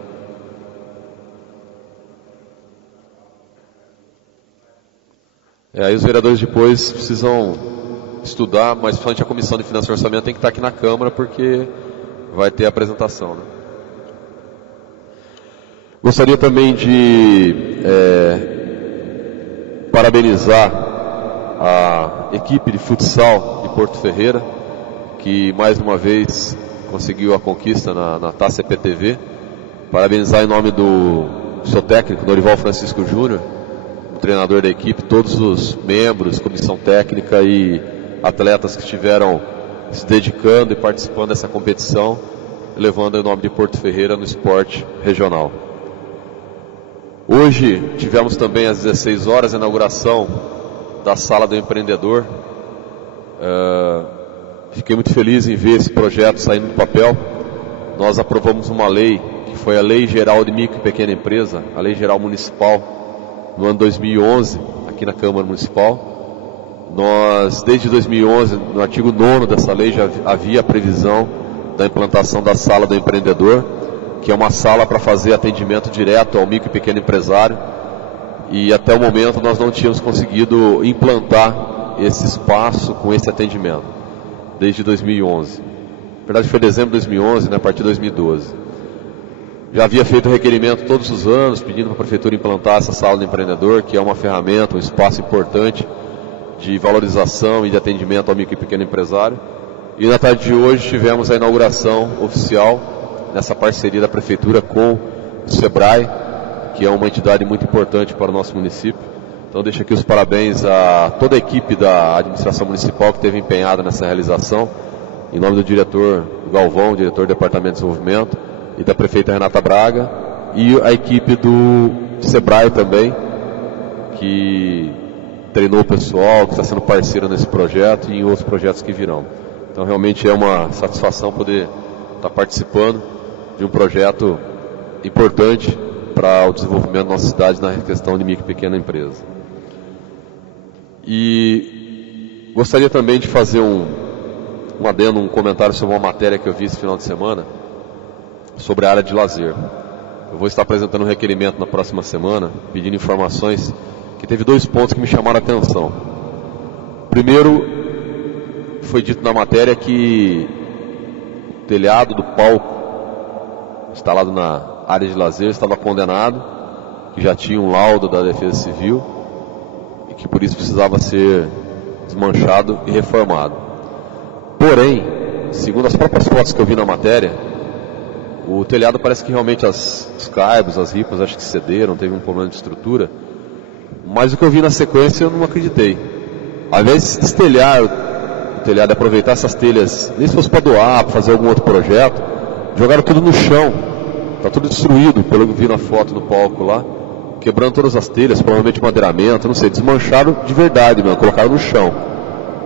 Aí os vereadores depois precisam estudar, mas principalmente a Comissão de Finanças e Orçamento tem que estar aqui na Câmara porque vai ter a apresentação, né? Gostaria também de parabenizar a equipe de futsal de Porto Ferreira, que mais uma vez conseguiu a conquista na Taça EPTV. Parabenizar em nome do seu técnico, Norival Francisco Júnior, o treinador da equipe, todos os membros, comissão técnica e atletas que estiveram se dedicando e participando dessa competição, levando o nome de Porto Ferreira no esporte regional. Hoje tivemos também às 16 horas a inauguração da Sala do Empreendedor. Fiquei muito feliz em ver esse projeto saindo do papel. Nós aprovamos uma lei, que foi a Lei Geral de Micro e Pequena Empresa, a Lei Geral Municipal, no ano 2011, aqui na Câmara Municipal. Nós, desde 2011, no artigo 9º dessa lei, já havia a previsão da implantação da Sala do Empreendedor, que é uma sala para fazer atendimento direto ao micro e pequeno empresário. E até o momento nós não tínhamos conseguido implantar esse espaço com esse atendimento, desde 2011. Na verdade foi dezembro de 2011, né, a partir de 2012. Já havia feito requerimento todos os anos, pedindo para a Prefeitura implantar essa Sala do Empreendedor, que é uma ferramenta, um espaço importante de valorização e de atendimento ao micro e pequeno empresário. E na tarde de hoje tivemos a inauguração oficial, nessa parceria da Prefeitura com o SEBRAE, que é uma entidade muito importante para o nosso município. Então deixo aqui os parabéns a toda a equipe da administração municipal que esteve empenhada nessa realização, em nome do diretor Galvão, diretor do Departamento de Desenvolvimento, e da prefeita Renata Braga, e a equipe do SEBRAE também, que treinou o pessoal, que está sendo parceiro nesse projeto e em outros projetos que virão. Então realmente é uma satisfação poder estar participando de um projeto importante para o desenvolvimento da nossa cidade na questão de micro e pequena empresa. E gostaria também de fazer um adendo, um comentário sobre uma matéria que eu vi esse final de semana sobre a área de lazer. Eu vou estar apresentando um requerimento na próxima semana, pedindo informações, que teve 2 pontos que me chamaram a atenção. Primeiro, foi dito na matéria que o telhado do palco instalado na área de lazer estava condenado, que já tinha um laudo da Defesa Civil e que por isso precisava ser desmanchado e reformado. Porém, segundo as próprias fotos que eu vi na matéria, o telhado parece que realmente os caibros, as ripas, acho que cederam, teve um problema de estrutura, mas o que eu vi na sequência eu não acreditei. Ao invés de destelhar o telhado e aproveitar essas telhas, nem se fosse para doar, para fazer algum outro projeto, jogaram tudo no chão. Está tudo destruído, pelo que vi na foto no palco lá, quebrando todas as telhas, provavelmente madeiramento, não sei, desmancharam de verdade mesmo, colocaram no chão,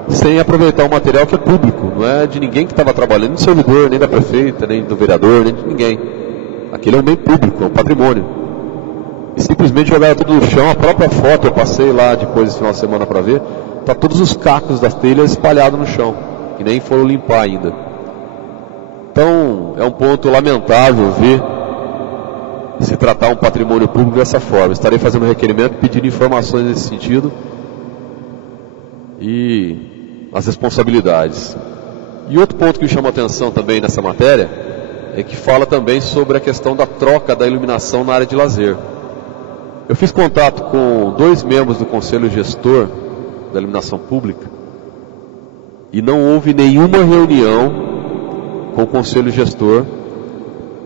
sem aproveitar o material que é público, não é de ninguém que estava trabalhando, nem do servidor, nem da prefeita, nem do vereador, nem de ninguém. Aquele é um bem público, é um patrimônio. E simplesmente jogaram tudo no chão. A própria foto, eu passei lá depois desse final de semana para ver, tá todos os cacos das telhas espalhados no chão, que nem foram limpar ainda. Então, é um ponto lamentável ver se tratar um patrimônio público dessa forma. Estarei fazendo requerimento, pedindo informações nesse sentido e as responsabilidades. E outro ponto que me chamou a atenção também nessa matéria é que fala também sobre a questão da troca da iluminação na área de lazer. Eu fiz contato com 2 membros do Conselho Gestor da Iluminação Pública e não houve nenhuma reunião com o Conselho Gestor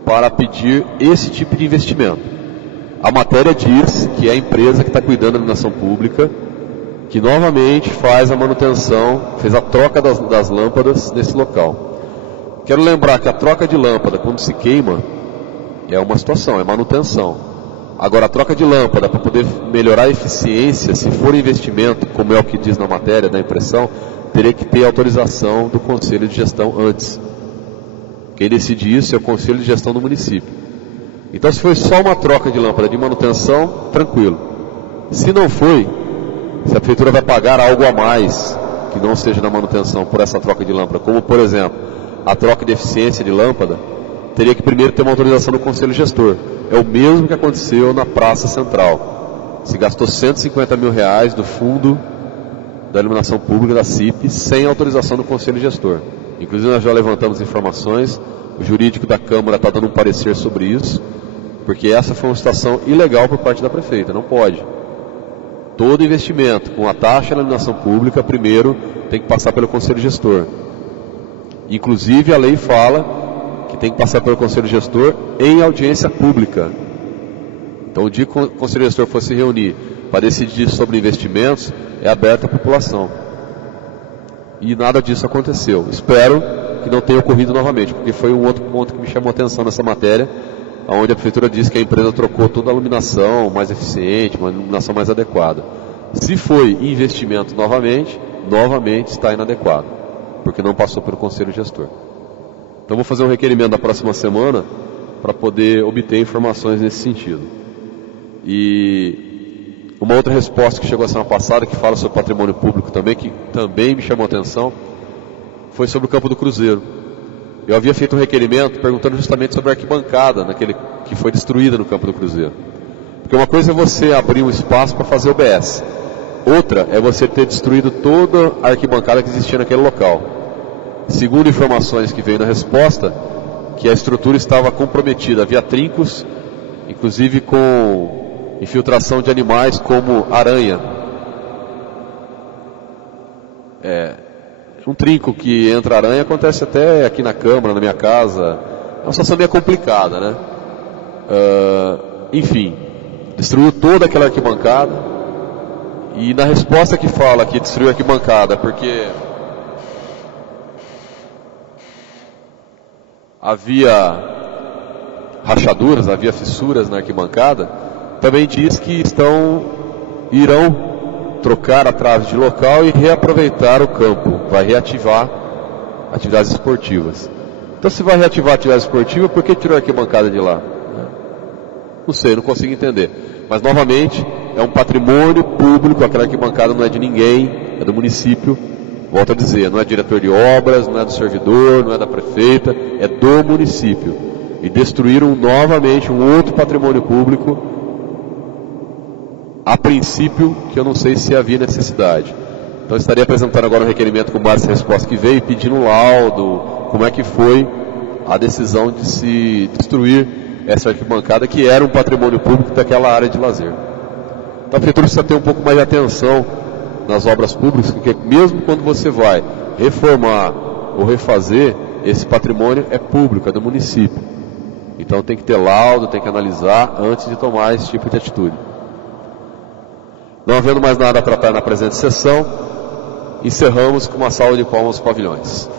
para pedir esse tipo de investimento. A matéria diz que é a empresa que está cuidando da iluminação pública, que novamente faz a manutenção, fez a troca das lâmpadas nesse local. Quero lembrar que a troca de lâmpada, quando se queima, é uma situação, é manutenção. Agora, a troca de lâmpada, para poder melhorar a eficiência, se for investimento, como é o que diz na matéria da impressão, teria que ter autorização do Conselho de Gestão antes. Quem decide isso é o Conselho de Gestão do município. Então, se foi só uma troca de lâmpada de manutenção, tranquilo. Se não foi, se a prefeitura vai pagar algo a mais, que não seja na manutenção, por essa troca de lâmpada, como, por exemplo, a troca de eficiência de lâmpada, teria que primeiro ter uma autorização do Conselho Gestor. É o mesmo que aconteceu na Praça Central. Se gastou R$150 mil do fundo da iluminação pública da CIP, sem autorização do Conselho Gestor. Inclusive, nós já levantamos informações, o jurídico da Câmara está dando um parecer sobre isso, porque essa foi uma situação ilegal por parte da prefeita, não pode. Todo investimento com a taxa de iluminação pública, primeiro, tem que passar pelo Conselho Gestor. Inclusive, a lei fala que tem que passar pelo Conselho Gestor em audiência pública. Então, o dia que o Conselho Gestor for se reunir para decidir sobre investimentos, é aberto à população. E nada disso aconteceu. Espero que não tenha ocorrido novamente, porque foi um outro ponto que me chamou a atenção nessa matéria, onde a prefeitura disse que a empresa trocou toda a iluminação mais eficiente, uma iluminação mais adequada. Se foi investimento novamente está inadequado, porque não passou pelo Conselho Gestor. Então vou fazer um requerimento na próxima semana para poder obter informações nesse sentido. E uma outra resposta que chegou a semana passada, que fala sobre patrimônio público também, que também me chamou a atenção, foi sobre o Campo do Cruzeiro. Eu havia feito um requerimento perguntando justamente sobre a arquibancada que foi destruída no Campo do Cruzeiro. Porque uma coisa é você abrir um espaço para fazer OBS. Outra é você ter destruído toda a arquibancada que existia naquele local. Segundo informações que veio na resposta, que a estrutura estava comprometida, havia trincos, inclusive com infiltração de animais como aranha. Um trinco que entra aranha acontece até aqui na Câmara, na minha casa. É uma situação meio complicada, né? Enfim, destruiu toda aquela arquibancada. E na resposta que fala que destruiu a arquibancada porque havia rachaduras, havia fissuras na arquibancada, também diz que irão trocar a trave de local e reaproveitar o campo, vai reativar atividades esportivas. Então, se vai reativar a atividade esportiva, por que tirou a arquibancada de lá? Não sei, não consigo entender. Mas, novamente, é um patrimônio público, aquela arquibancada não é de ninguém, é do município. Volto a dizer, não é diretor de obras, não é do servidor, não é da prefeita, é do município. E destruíram novamente um outro patrimônio público, a princípio, que eu não sei se havia necessidade. Então, estaria apresentando agora um requerimento com base nessa resposta que veio, pedindo um laudo, como é que foi a decisão de se destruir essa arquibancada, que era um patrimônio público daquela área de lazer. Então, a prefeitura precisa ter um pouco mais de atenção nas obras públicas, porque mesmo quando você vai reformar ou refazer, esse patrimônio é público, é do município. Então, tem que ter laudo, tem que analisar antes de tomar esse tipo de atitude. Não havendo mais nada a tratar na presente sessão, encerramos com uma salva de palmas aos pavilhões.